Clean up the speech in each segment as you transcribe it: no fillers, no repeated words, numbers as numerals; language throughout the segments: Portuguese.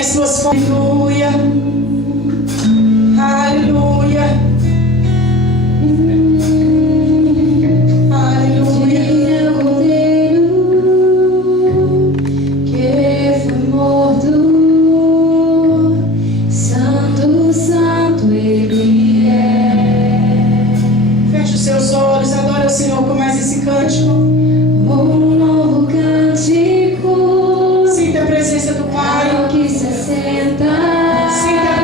as suas forças. Aleluia. Aleluia. Senhor, com mais esse cântico. Um novo cântico. Sinta a presença do Pai. Que se assenta. Sinta a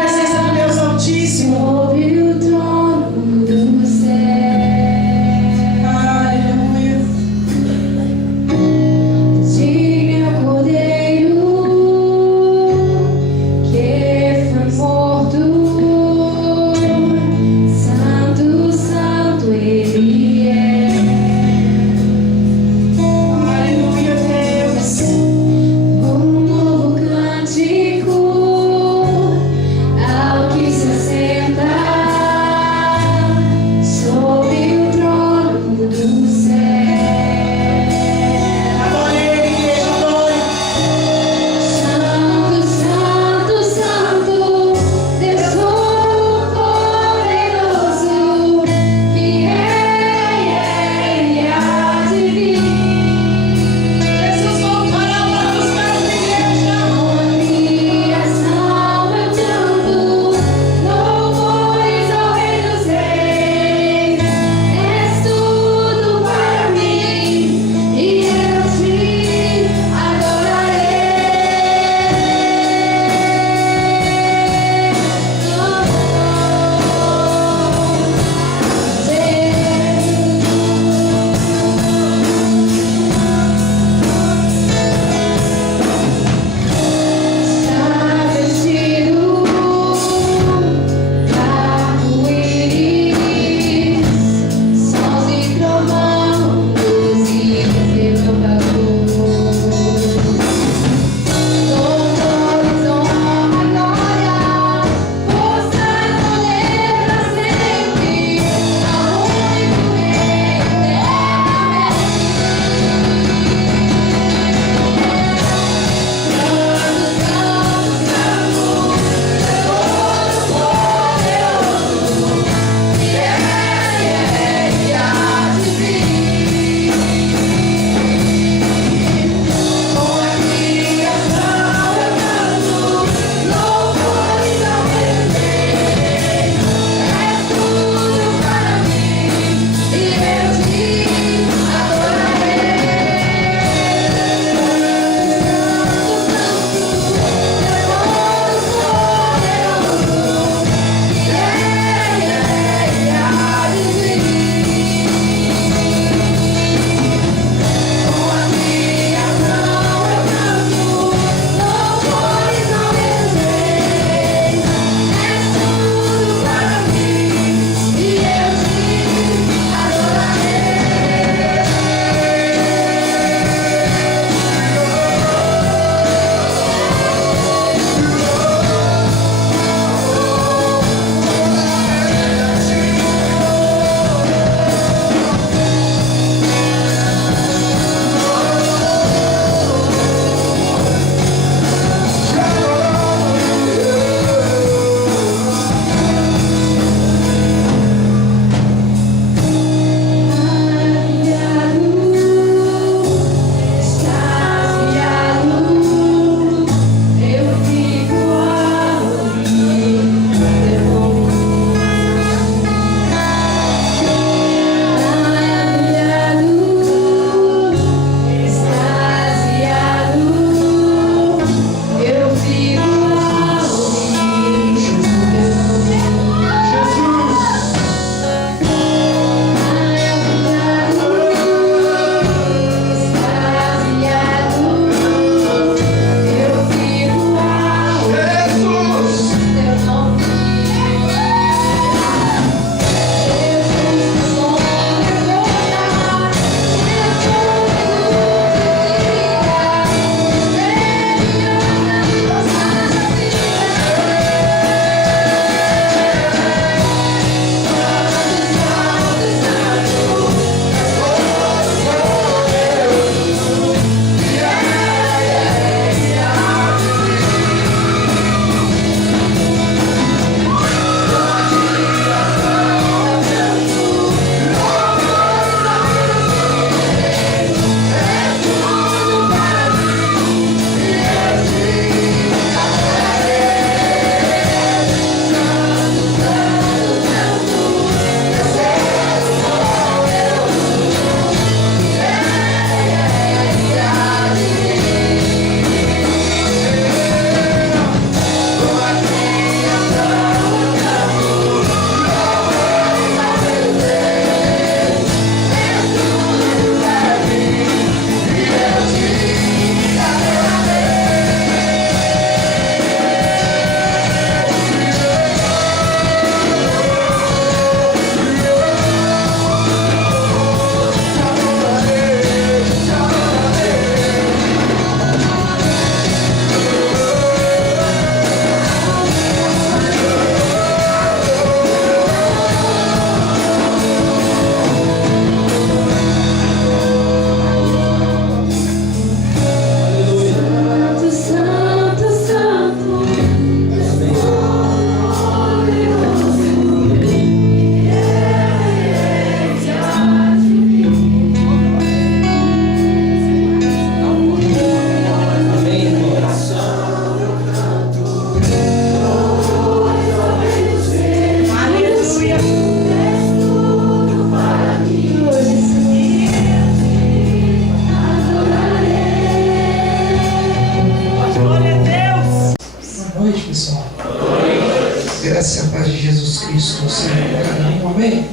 Amém?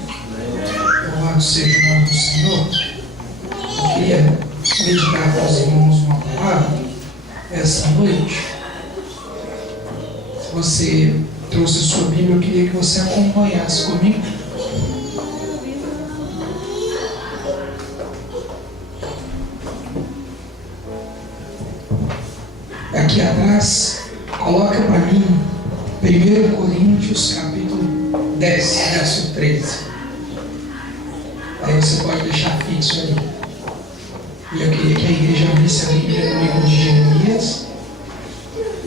Louvado seja o nome do Senhor. Eu queria meditar com os irmãos uma palavra essa noite. Se você trouxe a sua Bíblia, eu queria que você acompanhasse comigo. Aqui atrás, coloca para mim 1 Coríntios capítulo 10, verso 13. Aí você pode deixar fixo ali. E eu queria que a igreja abrisse a Bíblia no livro de Jeremias,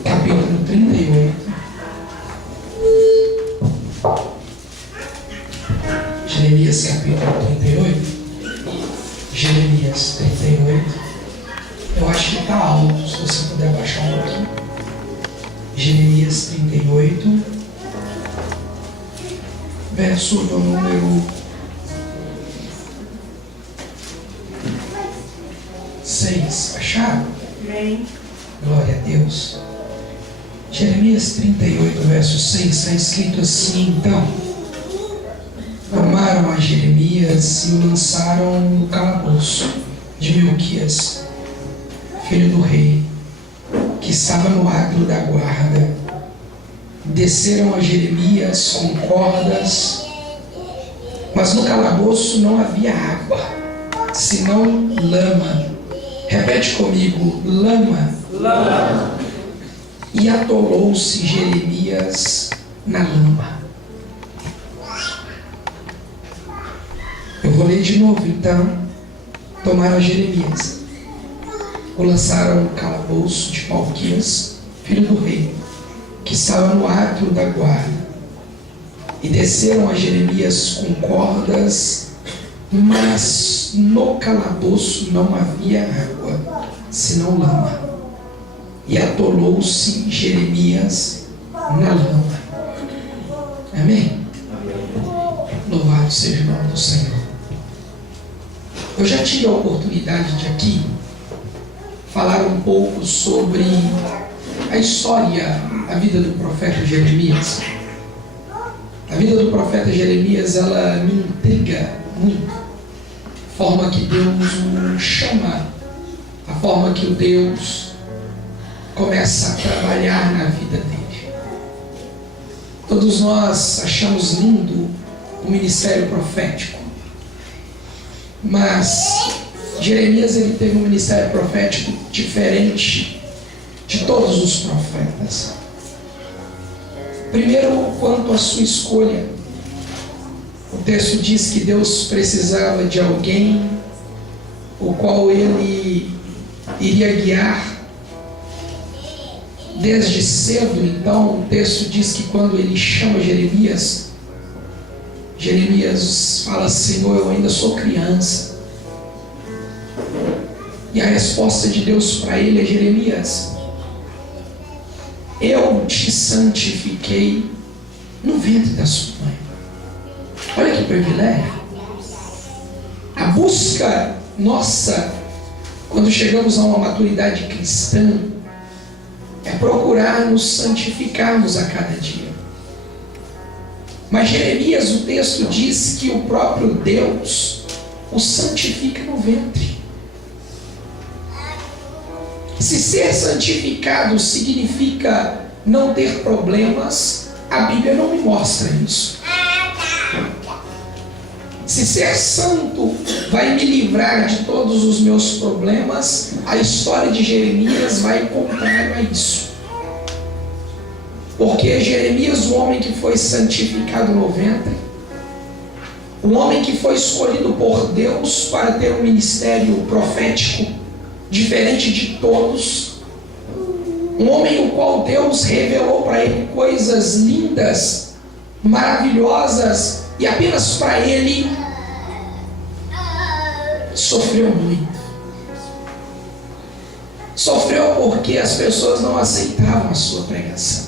capítulo 38. Jeremias capítulo 38. Jeremias 38. Eu acho que está alto, se você puder baixar um pouquinho. Jeremias 38, verso do número 6. Acharam? Amém. Glória a Deus. Jeremias 38, verso 6, está escrito assim: então, tomaram a Jeremias e o lançaram no calabouço de Melquias, filho do rei, que estava no átrio da guarda. Desceram a Jeremias com cordas, mas no calabouço não havia água, senão lama. Repete comigo: lama. Lama. E atolou-se Jeremias na lama. Eu vou ler de novo, então. Tomaram a Jeremias, o lançaram no calabouço de Malquias, filho do rei, que estava no átrio da guarda. E desceram a Jeremias com cordas, mas no calabouço não havia água, senão lama. E atolou-se Jeremias na lama. Amém? Louvado seja o nome do Senhor. Eu já tive a oportunidade de aqui falar um pouco sobre a história, a vida do profeta Jeremias. A vida do profeta Jeremias, ela me intriga muito. A forma que Deus o chama, a forma que o Deus começa a trabalhar na vida dele. Todos nós achamos lindo o ministério profético, mas Jeremias, ele teve um ministério profético diferente de todos os profetas. Primeiro, quanto à sua escolha, o texto diz que Deus precisava de alguém o qual ele iria guiar desde cedo. Então o texto diz que quando ele chama Jeremias, Jeremias fala: Senhor, eu ainda sou criança. E a resposta de Deus para ele é: Jeremias, eu te santifiquei no ventre da sua mãe. Olha que privilégio. A busca nossa, quando chegamos a uma maturidade cristã, é procurar nos santificarmos a cada dia. Mas Jeremias, o texto diz que o próprio Deus o santifica no ventre. Se ser santificado significa não ter problemas, a Bíblia não me mostra isso. Se ser santo vai me livrar de todos os meus problemas, a história de Jeremias vai contrário a isso. Porque Jeremias, o homem que foi santificado no ventre, o homem que foi escolhido por Deus para ter um ministério profético diferente de todos, um homem o qual Deus revelou para ele coisas lindas, maravilhosas, e apenas para ele sofreu muito. Sofreu porque as pessoas não aceitavam a sua pregação.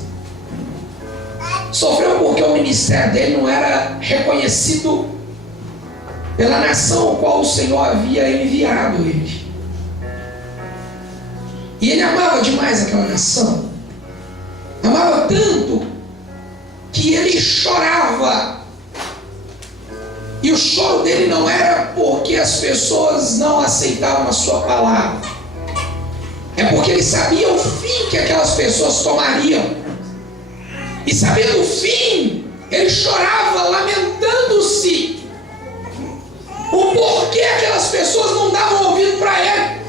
Sofreu porque o ministério dele não era reconhecido pela nação ao qual o Senhor havia enviado ele. E ele amava demais aquela nação. Amava tanto que ele chorava E o choro dele não era porque as pessoas não aceitavam a sua palavra. É porque ele sabia o fim que aquelas pessoas tomariam. E sabendo o fim, ele chorava, lamentando-se o porquê aquelas pessoas não davam ouvido para ele.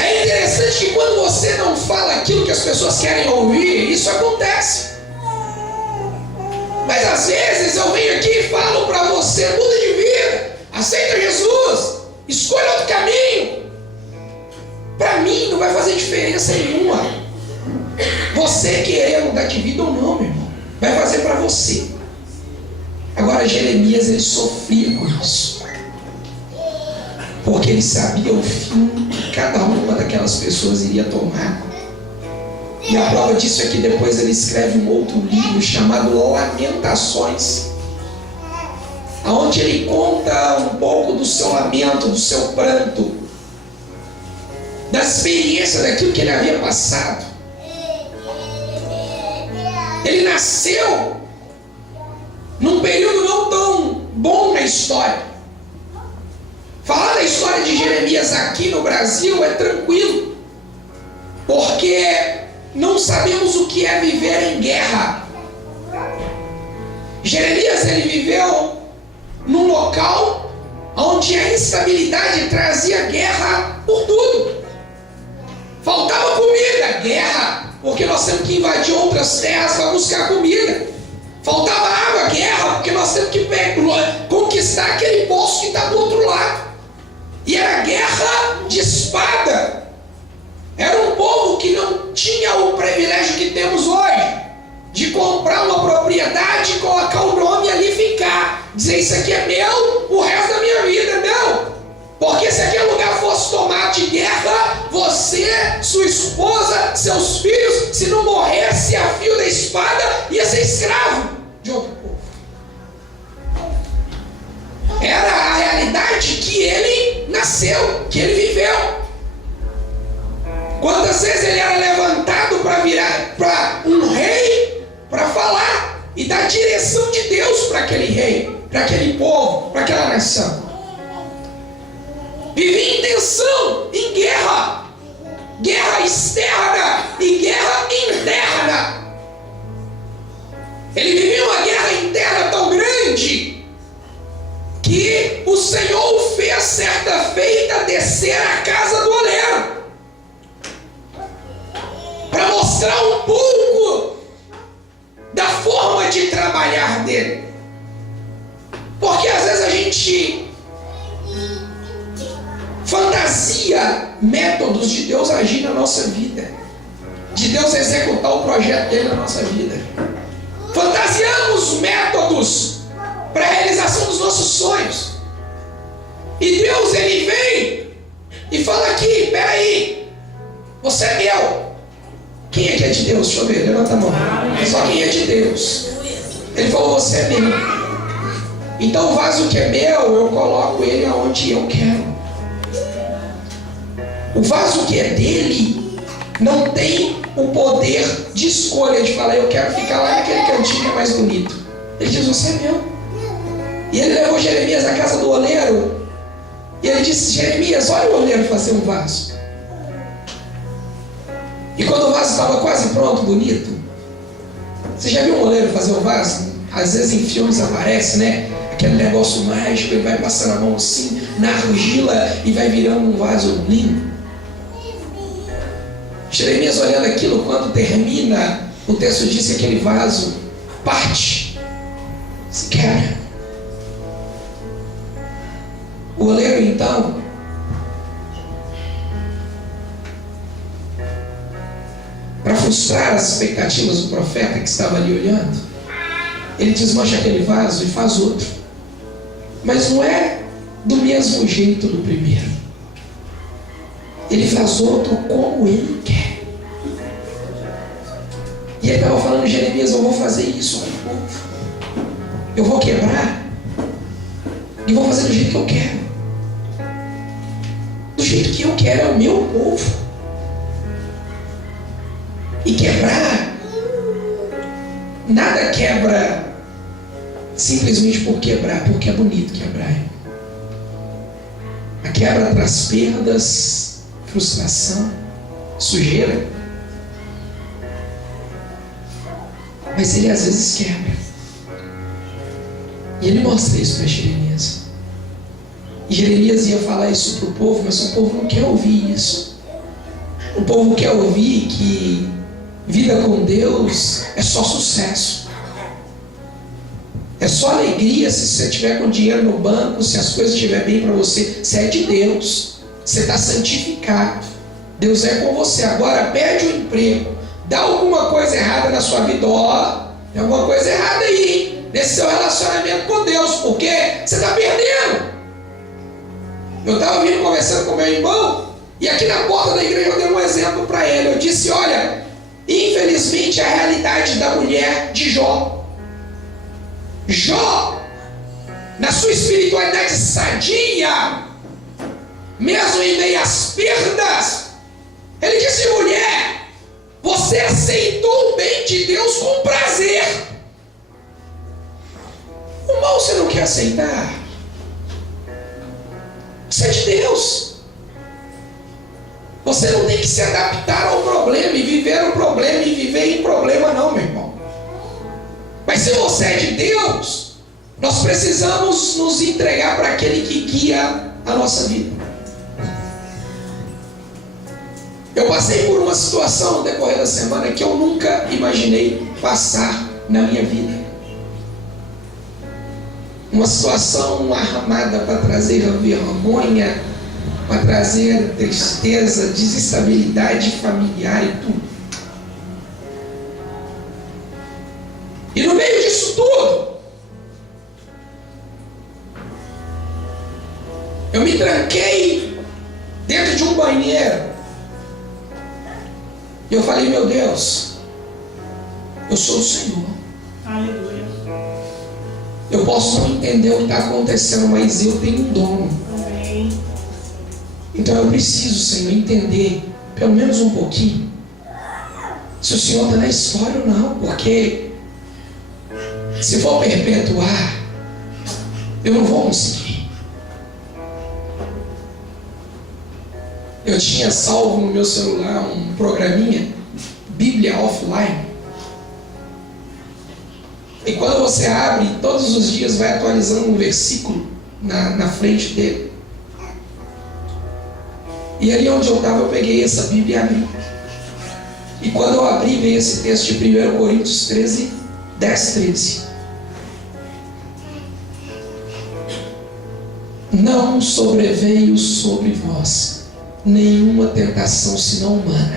É interessante que quando você não fala aquilo que as pessoas querem ouvir, isso acontece. Mas às vezes eu venho aqui e falo para você: muda de vida, aceita Jesus, escolha outro caminho. Para mim não vai fazer diferença nenhuma você querer mudar de vida ou não, meu irmão. Vai fazer para você. Agora Jeremias, ele sofria com isso, porque ele sabia o fim que cada uma daquelas pessoas iria tomar. E a prova disso é que depois ele escreve um outro livro chamado Lamentações, onde ele conta um pouco do seu lamento, do seu pranto, da experiência daquilo que ele havia passado. Ele nasceu num período não tão bom na história. Falar da história de Jeremias aqui no Brasil é tranquilo, porque não sabemos o que é viver em guerra. Jeremias, ele viveu num local onde a instabilidade trazia guerra por tudo. Faltava comida, guerra, porque nós temos que invadir outras terras para buscar comida. Faltava água, guerra, porque nós temos que conquistar aquele poço que está do outro lado. E era guerra de espada. Era um povo que não tinha o privilégio que temos hoje, de comprar uma propriedade, colocar o nome ali e ficar, dizer: isso aqui é meu o resto da minha vida. Não, porque se aquele lugar fosse tomado de guerra, você, sua esposa, seus filhos, se não morresse a fio da espada, ia ser escravo de outro povo. Era a realidade que ele nasceu, que ele viveu. Quantas vezes ele era levantado para virar para um rei, para falar e dar direção de Deus para aquele rei, para aquele povo, para aquela nação. Vivia em tensão, em guerra, guerra externa e guerra interna. Ele vivia uma guerra interna tão grande que o Senhor o fez certa feita descer à casa do oleiro, para mostrar um pouco da forma de trabalhar dele. Porque às vezes a gente fantasia métodos de Deus agir na nossa vida, de Deus executar o projeto dele na nossa vida. Fantasiamos métodos para a realização dos nossos sonhos. E Deus, ele vem e fala aqui: peraí, você é meu. Quem é que é de Deus? Deixa eu ver, levanta a mão. Só quem é de Deus. Ele falou: você é meu. Então o vaso que é meu, eu coloco ele aonde eu quero. O vaso que é dele não tem o poder de escolha, de falar: eu quero ficar lá naquele cantinho que é mais bonito. Ele diz: você é meu. E ele levou Jeremias à casa do oleiro, e ele disse: Jeremias, olha o oleiro fazer um vaso. E quando o vaso estava quase pronto, bonito, você já viu um oleiro fazer um vaso? Às vezes em filmes aparece, né? Aquele negócio mágico, ele vai passando a mão assim na argila e vai virando um vaso lindo. Jeremias, olhando aquilo, quando termina, o texto diz que aquele vaso parte, se quebra. O oleiro, então, para frustrar as expectativas do profeta que estava ali olhando, ele desmancha aquele vaso e faz outro. Mas não é do mesmo jeito do primeiro. Ele faz outro como ele quer. E ele estava falando: Jeremias, eu vou fazer isso com o povo. Eu vou quebrar e vou fazer do jeito que eu quero. Do jeito que eu quero, é o meu povo. E quebrar, nada quebra simplesmente por quebrar, porque é bonito quebrar. A quebra traz perdas, frustração, sujeira. Mas ele às vezes quebra. E ele mostra isso para Jeremias. E Jeremias ia falar isso para o povo, mas o povo não quer ouvir isso. O povo quer ouvir que vida com Deus é só sucesso. É só alegria se você tiver com dinheiro no banco, se as coisas estiverem bem para você. Você é de Deus. Você está santificado. Deus é com você. Agora perde o emprego. Dá alguma coisa errada na sua vida. Ó, tem alguma coisa errada aí, nesse seu relacionamento com Deus. Porque você está perdendo. Eu estava vindo conversando com meu irmão. E aqui na porta da igreja eu dei um exemplo para ele. Eu disse, olha, infelizmente a realidade da mulher de Jó. Jó, na sua espiritualidade sadia, mesmo em meio às perdas, ele disse, mulher, você aceitou o bem de Deus com prazer. O mal você não quer aceitar. Você é de Deus. Você não tem que se adaptar ao problema e viver o problema e viver em problema não, meu irmão. Mas se você é de Deus, nós precisamos nos entregar para aquele que guia a nossa vida. Eu passei por uma situação no decorrer da semana que eu nunca imaginei passar na minha vida. Uma situação armada para trazer vergonha, para trazer tristeza, desestabilidade familiar e tudo. E no meio disso tudo, eu me tranquei dentro de um banheiro. E eu falei, meu Deus, eu sou o Senhor. Aleluia. Eu posso não entender o que está acontecendo, mas eu tenho um dono. Amém. Então eu preciso, Senhor, entender, pelo menos um pouquinho, se o Senhor está na história ou não. Porque se for perpetuar, eu não vou conseguir. Eu tinha salvo no meu celular um programinha, Bíblia Offline. E quando você abre, todos os dias vai atualizando um versículo na frente dele. E ali onde eu estava, eu peguei essa Bíblia e abri. E quando eu abri, veio esse texto de 1 Coríntios 13, 10, 13. Não sobreveio sobre vós nenhuma tentação senão humana.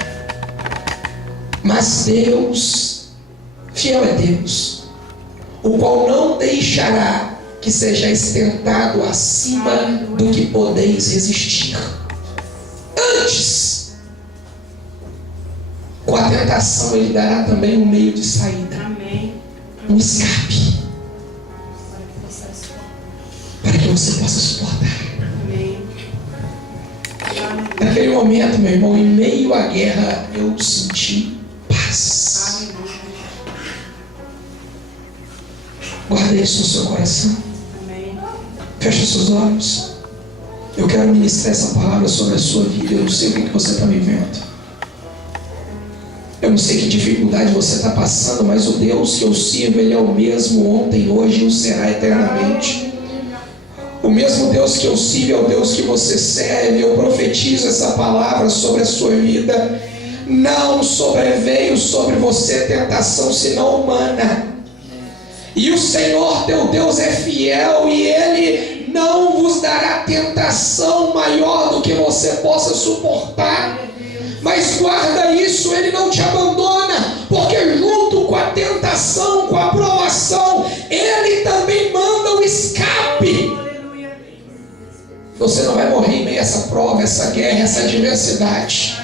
Mas Deus, fiel é Deus, o qual não deixará que sejais tentado acima do que podeis resistir. Antes, com a tentação Ele dará também um meio de saída. Amém. Um escape. Para que você possa suportar. Amém. Naquele momento, meu irmão, em meio à guerra, eu senti paz. Guarda isso no seu coração. Amém. Feche seus olhos. Eu quero ministrar essa palavra sobre a sua vida. Eu não sei o que você está vivendo. Eu não sei que dificuldade você está passando, mas o Deus que eu sirvo, Ele é o mesmo ontem, hoje e o será eternamente. O mesmo Deus que eu sirvo é o Deus que você serve. Eu profetizo essa palavra sobre a sua vida. Não sobreveio sobre você tentação senão humana. E o Senhor teu Deus é fiel e Ele não vos dará tentação maior do que você possa suportar. Mas guarda isso, Ele não te abandona, porque junto com a tentação, com a provação, Ele também manda o escape. Você não vai morrer em meio a essa prova, essa guerra, essa adversidade.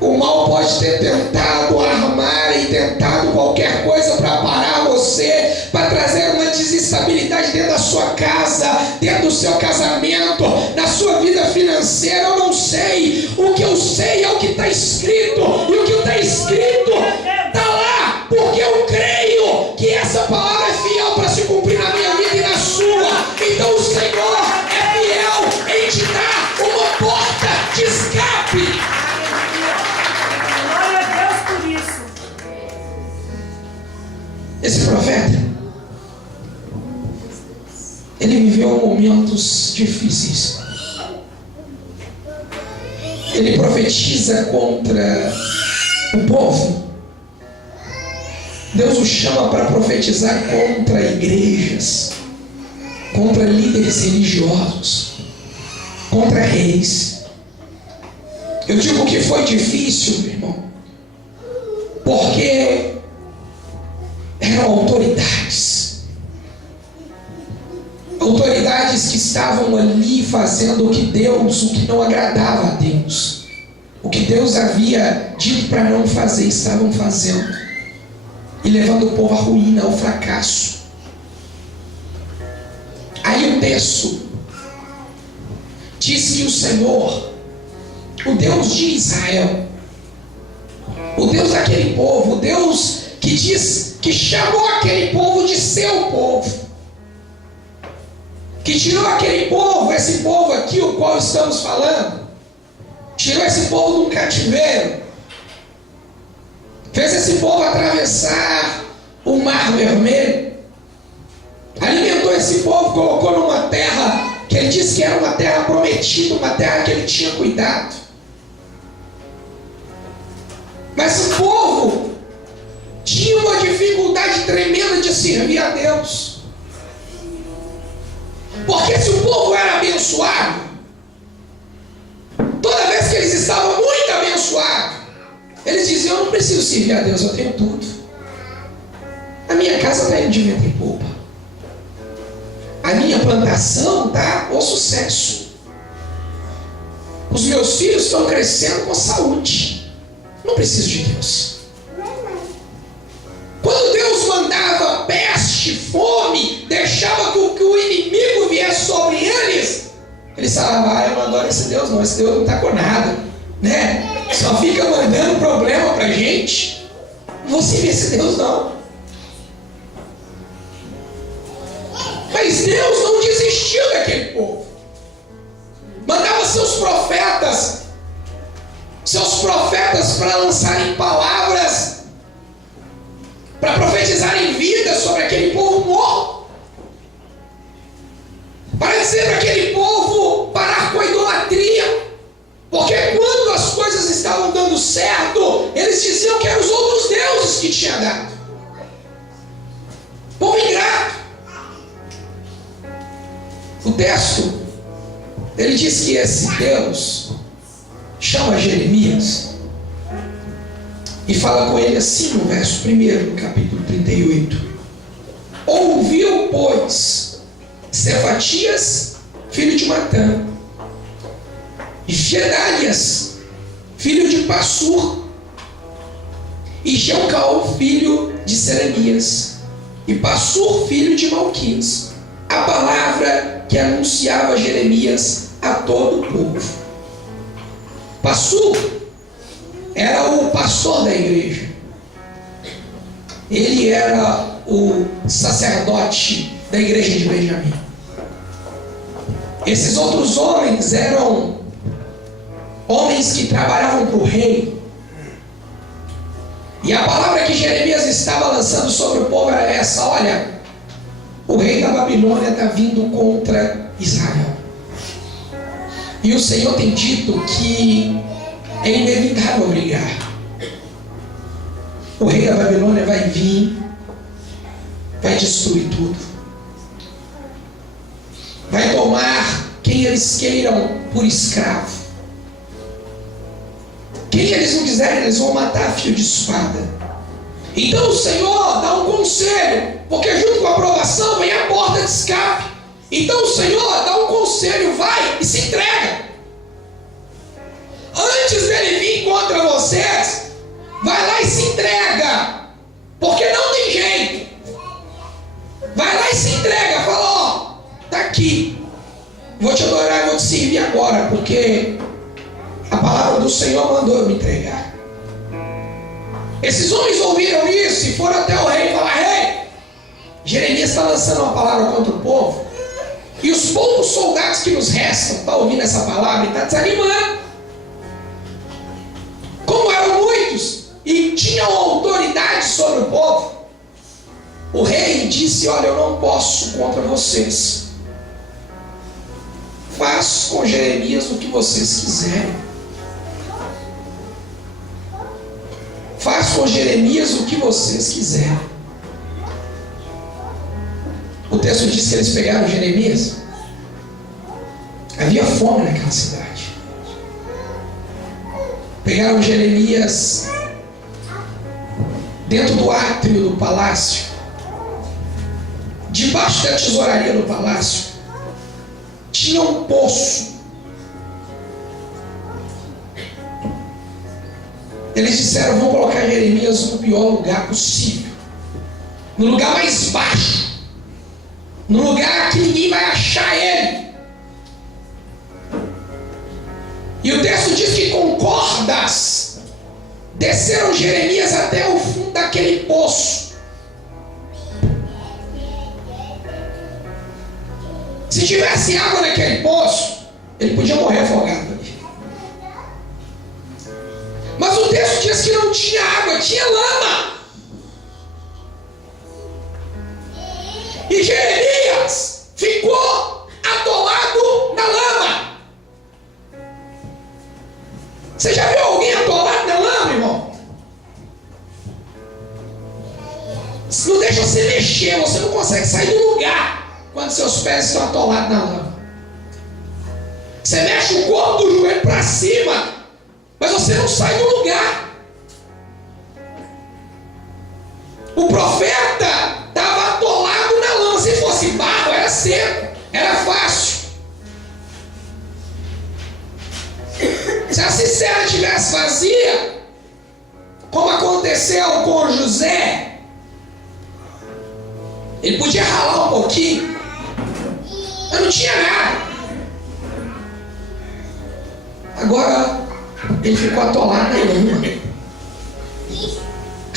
O mal pode ter tentado armar e tentado qualquer coisa para parar você, para trazer uma desestabilidade dentro da sua casa, dentro do seu casamento, na sua vida financeira. Eu não sei. O que eu sei é o que está escrito. E o que está escrito está lá, porque eu creio que essa palavra é fiel para se cumprir na minha Esse profeta, ele viveu momentos difíceis. Ele profetiza contra o povo. Deus o chama para profetizar contra igrejas, contra líderes religiosos, contra reis. Eu digo que foi difícil, meu irmão, porque eram autoridades que estavam ali fazendo o que não agradava a Deus, o que Deus havia dito para não fazer, estavam fazendo e levando o povo à ruína, ao fracasso. Aí o texto diz que o Senhor, o Deus de Israel, o Deus daquele povo, o Deus que diz que chamou aquele povo de seu povo, que tirou aquele povo, esse povo aqui, o qual estamos falando, tirou esse povo de um cativeiro, fez esse povo atravessar o Mar Vermelho, alimentou esse povo, colocou numa terra que ele disse que era uma terra prometida, uma terra que ele tinha cuidado. Mas o povo tinha uma dificuldade tremenda de servir a Deus. Porque se o povo era abençoado, toda vez que eles estavam muito abençoados, eles diziam: eu não preciso servir a Deus, eu tenho tudo. A minha casa está indo de vento em popa. A minha plantação está o sucesso. Os meus filhos estão crescendo com saúde. Não preciso de Deus. Quando Deus mandava peste, fome, deixava que o inimigo viesse sobre eles, eles falavam: eu não adoro esse Deus não, esse Deus não está com nada, né? Só fica mandando problema pra gente. Não vou servir esse Deus não. Mas Deus não desistiu daquele povo. Mandava seus profetas para lançarem palavras, para profetizarem vida sobre aquele povo morto, para dizer para aquele povo parar com a idolatria, porque quando as coisas estavam dando certo, eles diziam que eram os outros deuses que tinham dado. Povo ingrato. O texto, ele diz que esse Deus chama Jeremias e fala com ele assim no verso 1 do capítulo 38. Ouviu, pois, Cefatias, filho de Matã, e Gedalias, filho de Passur, e Jeucal, filho de Seremias, e Passur, filho de Malquias, a palavra que anunciava Jeremias a todo o povo. Passur era o pastor da igreja. Ele era o sacerdote da igreja de Benjamim. Esses outros homens eram homens que trabalhavam para o rei. E a palavra que Jeremias estava lançando sobre o povo era essa: olha, o rei da Babilônia está vindo contra Israel. E o Senhor tem dito que é inevitável brigar. O rei da Babilônia vai vir, vai destruir tudo, vai tomar quem eles queiram por escravo. Quem eles não quiserem, eles vão matar a fio de espada. Então o Senhor dá um conselho, porque junto com a aprovação vem a porta de escape. Então o Senhor dá um conselho: vai e se entrega. Antes dele vir contra vocês, vai lá e se entrega, porque não tem jeito. Vai lá e se entrega, fala: ó, tá aqui, vou te adorar, vou te servir agora, porque a palavra do Senhor mandou eu me entregar. Esses homens ouviram isso e foram até o rei e falaram: rei, Jeremias está lançando uma palavra contra o povo, e os poucos soldados que nos restam estão ouvindo essa palavra e está desanimando. Como eram muitos e tinham autoridade sobre o povo, o rei disse: olha, eu não posso contra vocês. Faz com Jeremias o que vocês quiserem. Faz com Jeremias o que vocês quiserem. O texto diz que eles pegaram Jeremias. Havia fome naquela cidade. Pegaram Jeremias dentro do átrio do palácio, debaixo da tesouraria do palácio, tinha um poço. Eles disseram: vamos colocar Jeremias no pior lugar possível, no lugar mais baixo, no lugar que ninguém vai achar ele. E o texto diz que com cordas desceram Jeremias até o fundo daquele poço. Se tivesse água naquele poço, ele podia morrer afogado ali. Mas o texto diz que não tinha água, tinha lama. E Jeremias ficou atolado na lama. Você já viu alguém atolado na lama, irmão? Não deixa você mexer, você não consegue sair do lugar quando seus pés estão atolados na lama. Você mexe o corpo do joelho para cima, mas você não sai do lugar. O profeta estava atolado na lama. Se fosse barro, era seco, era fácil. Se a cisterna estivesse vazia, como aconteceu com José, ele podia ralar um pouquinho, mas não tinha nada. Agora ele ficou atolado na lama.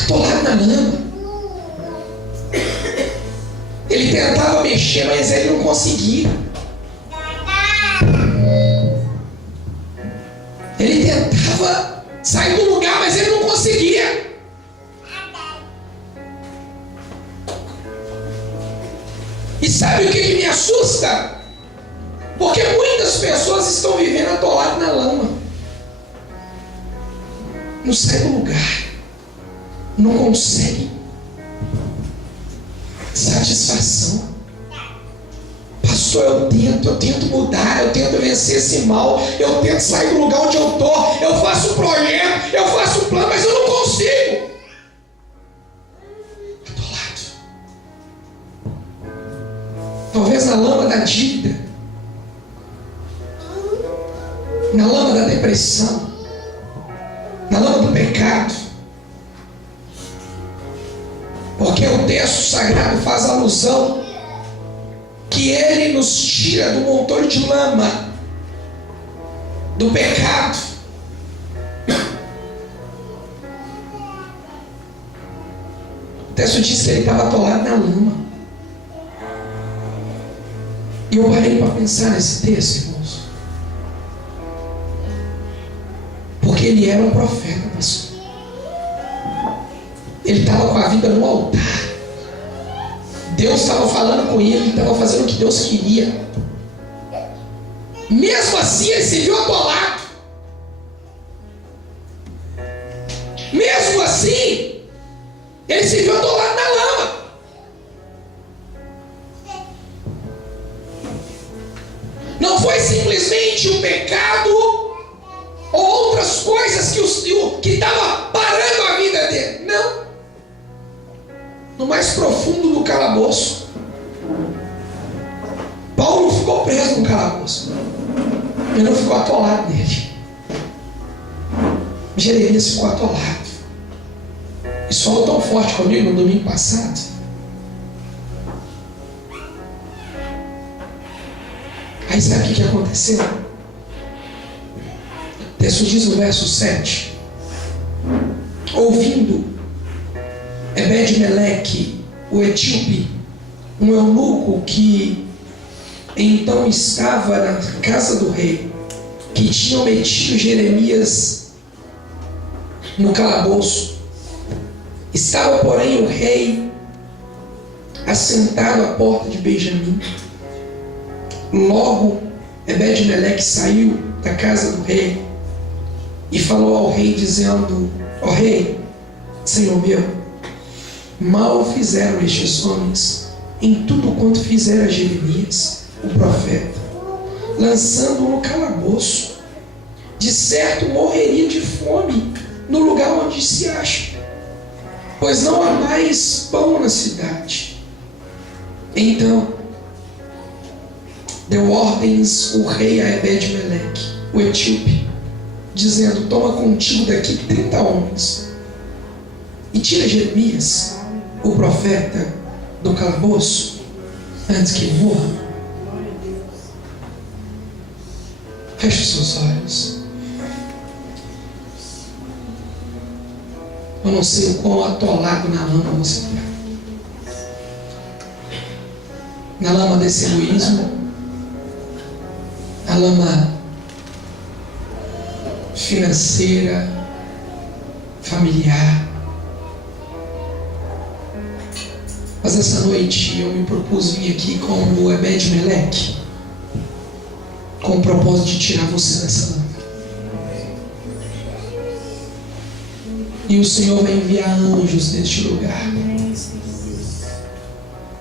Atolado na lama. Ele tentava mexer, mas ele não conseguia. Ele tentava sair do lugar, mas ele não conseguia. E sabe o que me assusta? Porque muitas pessoas estão vivendo atoladas na lama. Não sai do lugar. Não consegue satisfação. Pastor, eu tento mudar, eu tento vencer esse mal, eu tento sair do lugar onde eu estou, eu faço um projeto, eu faço um plano, mas eu não consigo. Atolado. Talvez na lama da dívida, na lama da depressão, na lama do pecado. Porque o texto sagrado faz alusão que ele nos tira do montão de lama do pecado. O texto diz que ele estava atolado na lama. E eu parei para pensar nesse texto, irmãos, porque ele era um profeta, pastor. Ele estava com a vida no altar. Deus estava falando com ele, ele estava fazendo o que Deus queria. Mesmo assim, ele se viu atolado. Mesmo assim, ele se viu atolado na lama. Não foi simplesmente o pecado ou outras coisas que estava parando a vida dele. Não. No mais profundo do calabouço, Paulo ficou preso no calabouço. Ele não ficou atolado nele. Jeremias ficou atolado. Isso falou tão forte comigo no domingo passado. Aí sabe o que aconteceu? O texto diz no verso 7: ouvindo Ebed-Meleque, o etíope, um eunuco que então estava na casa do rei, que tinham metido Jeremias no calabouço. Estava, porém, o rei assentado à porta de Benjamim. Logo, Ebed-Meleque saiu da casa do rei e falou ao rei, dizendo: ó rei, senhor meu, mal fizeram estes homens em tudo quanto fizera Jeremias, o profeta, lançando-o no calabouço. De certo morreria de fome no lugar onde se acha, pois não há mais pão na cidade. Então deu ordens o rei a Ebed-Meleque, o etíope, dizendo: toma contigo daqui 30 homens e tira Jeremias, o profeta, do calabouço antes que ele morra. Feche os seus olhos. Eu não sei o quão atolado na lama você está. Na lama desse egoísmo, na lama financeira, familiar. Mas essa noite eu me propus vir aqui como o Ebed-Meleque, com o propósito de tirar você dessa lama. E o Senhor vai enviar anjos neste lugar,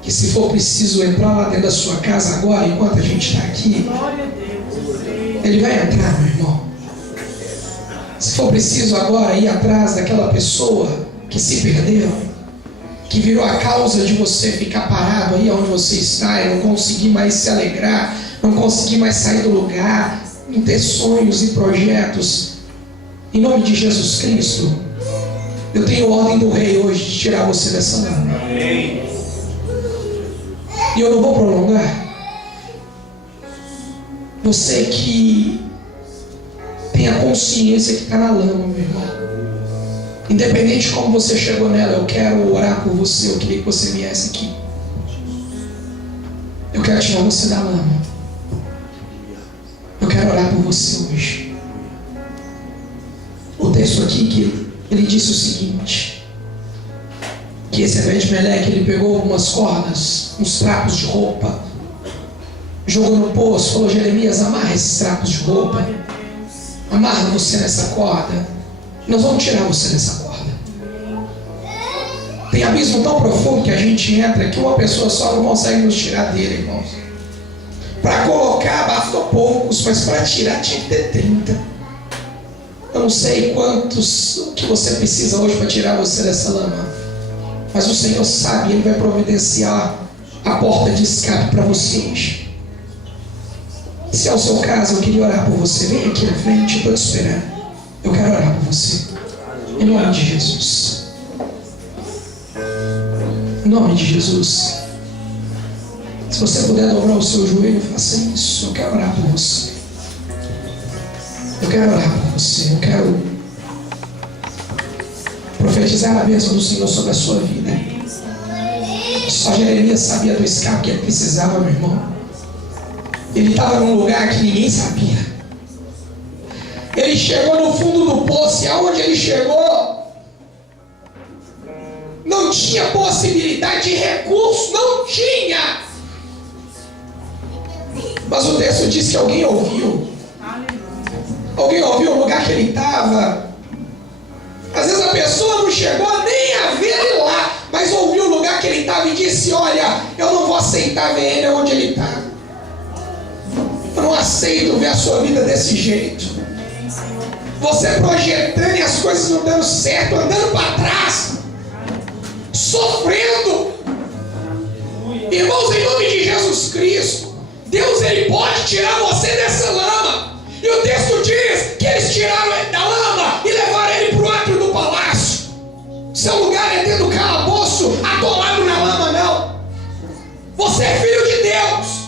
que se for preciso entrar lá dentro da sua casa agora, enquanto a gente está aqui, Ele vai entrar, meu irmão. Se for preciso agora ir atrás daquela pessoa que se perdeu, que virou a causa de você ficar parado aí onde você está e não conseguir mais se alegrar, não conseguir mais sair do lugar, não ter sonhos e projetos, em nome de Jesus Cristo, eu tenho ordem do rei hoje de tirar você dessa lama. E eu não vou prolongar. Você que tem a consciência que está na lama, meu irmão, independente de como você chegou nela, eu quero orar por você. Eu queria que você viesse aqui. Eu quero tirar você da lama. Eu quero orar por você hoje. O texto aqui que ele disse o seguinte: que esse Ebed-Meleque, ele pegou algumas cordas, uns trapos de roupa, jogou no poço, falou: Jeremias, amarra esses trapos de roupa, amarra você nessa corda, nós vamos tirar você dessa corda. Tem abismo tão profundo que a gente entra que uma pessoa só não consegue nos tirar dele, irmãos. Para colocar bastou poucos, mas para tirar tinha que ter 30. Eu não sei quantos que você precisa hoje para tirar você dessa lama, mas o Senhor sabe, Ele vai providenciar a porta de escape para você hoje. Se é o seu caso, eu queria orar por você. Vem aqui na frente, eu estou te esperando. Eu quero orar por você, em nome de Jesus. Em nome de Jesus. Se você puder dobrar o seu joelho, faça isso. Eu quero orar por você. Eu quero orar por você. Eu quero profetizar a bênção do Senhor sobre a sua vida. Só Jeremias sabia do escape que ele precisava, meu irmão. Ele estava num lugar que ninguém sabia. Ele chegou no fundo do poço, e aonde ele chegou não tinha possibilidade de recurso, não tinha. Mas o texto diz que alguém ouviu. Alguém ouviu o lugar que ele estava. Às vezes a pessoa não chegou nem a ver ele lá, mas ouviu o lugar que ele estava e disse: olha, eu não vou aceitar ver ele onde ele está. Eu não aceito ver a sua vida desse jeito. Você projetando e as coisas não dando certo, andando para trás, sofrendo. Irmãos, em nome de Jesus Cristo, Deus, Ele pode tirar você dessa lama. E o texto diz que eles tiraram ele da lama e levaram ele para o átrio do palácio. Seu lugar é dentro do calabouço, atolado na lama, não. Você é filho de Deus.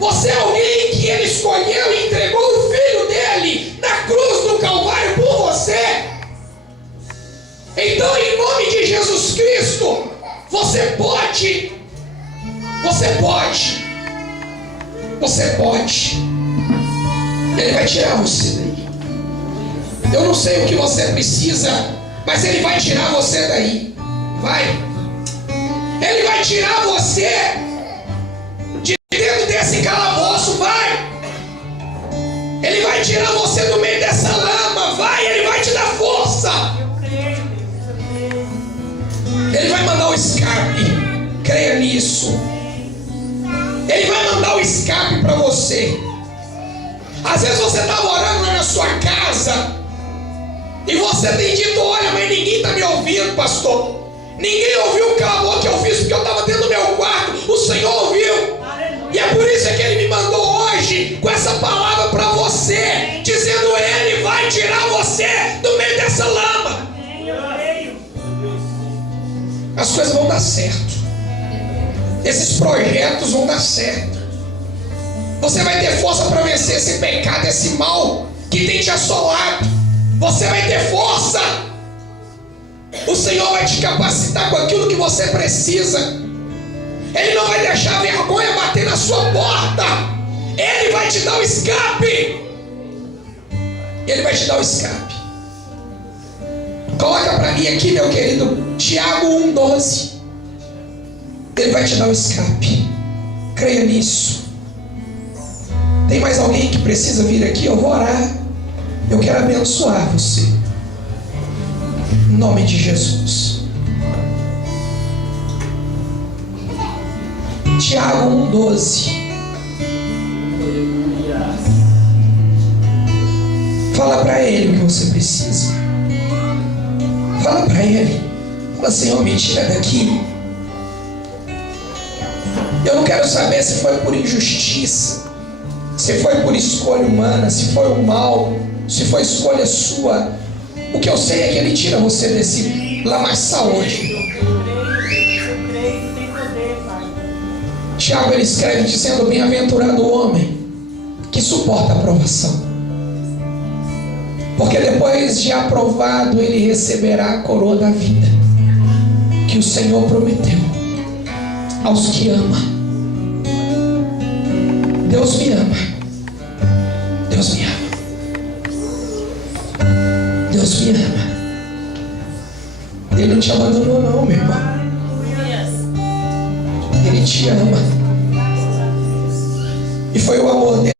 Você é alguém que Ele escolheu e entregou o Filho dele na cruz do Calvário por você. Então, em nome de Jesus Cristo, você pode. Ele vai tirar você daí. Eu não sei o que você precisa, mas Ele vai tirar você daí. Vai. Ele vai tirar você de dentro desse calabouço, vai. Ele vai tirar você do meio dessa lama, vai. Ele vai te dar força. Eu creio, Deus, eu creio. Ele vai mandar o escape. Creia nisso. Ele vai mandar o escape para você. Às vezes você estava orando lá na sua casa e você tem dito: olha, mas ninguém está me ouvindo, pastor. Ninguém ouviu o clamor que eu fiz porque eu estava dentro do meu quarto. O Senhor ouviu. E é por isso que Ele me mandou hoje com essa palavra para você, dizendo: Ele vai tirar você do meio dessa lama. Eu creio. As coisas vão dar certo. Esses projetos vão dar certo. Você vai ter força para vencer esse pecado, esse mal que tem te assolado. Você vai ter força. O Senhor vai te capacitar com aquilo que você precisa. Ele não vai deixar a vergonha bater na sua porta. Ele vai te dar o escape. Ele vai te dar o escape. Coloca para mim aqui, meu querido, Tiago 1,12. Ele vai te dar o escape. Creia nisso. Tem mais alguém que precisa vir aqui? Eu vou orar. Eu quero abençoar você. Em nome de Jesus. Tiago 1,12. Fala para Ele o que você precisa. Fala para Ele. Fala: Senhor, me tira daqui. Eu não quero saber se foi por injustiça, se foi por escolha humana, se foi o mal, se foi escolha sua. O que eu sei é que Ele tira você desse lamaçal hoje. Eu creio, tem poder, Pai. Tiago, ele escreve dizendo: bem-aventurado o homem que suporta a aprovação, porque depois de aprovado ele receberá a coroa da vida que o Senhor prometeu aos que ama. Deus me ama. Deus me ama. Deus me ama. Ele não te abandonou não, meu irmão. Ele te ama. E foi o amor dele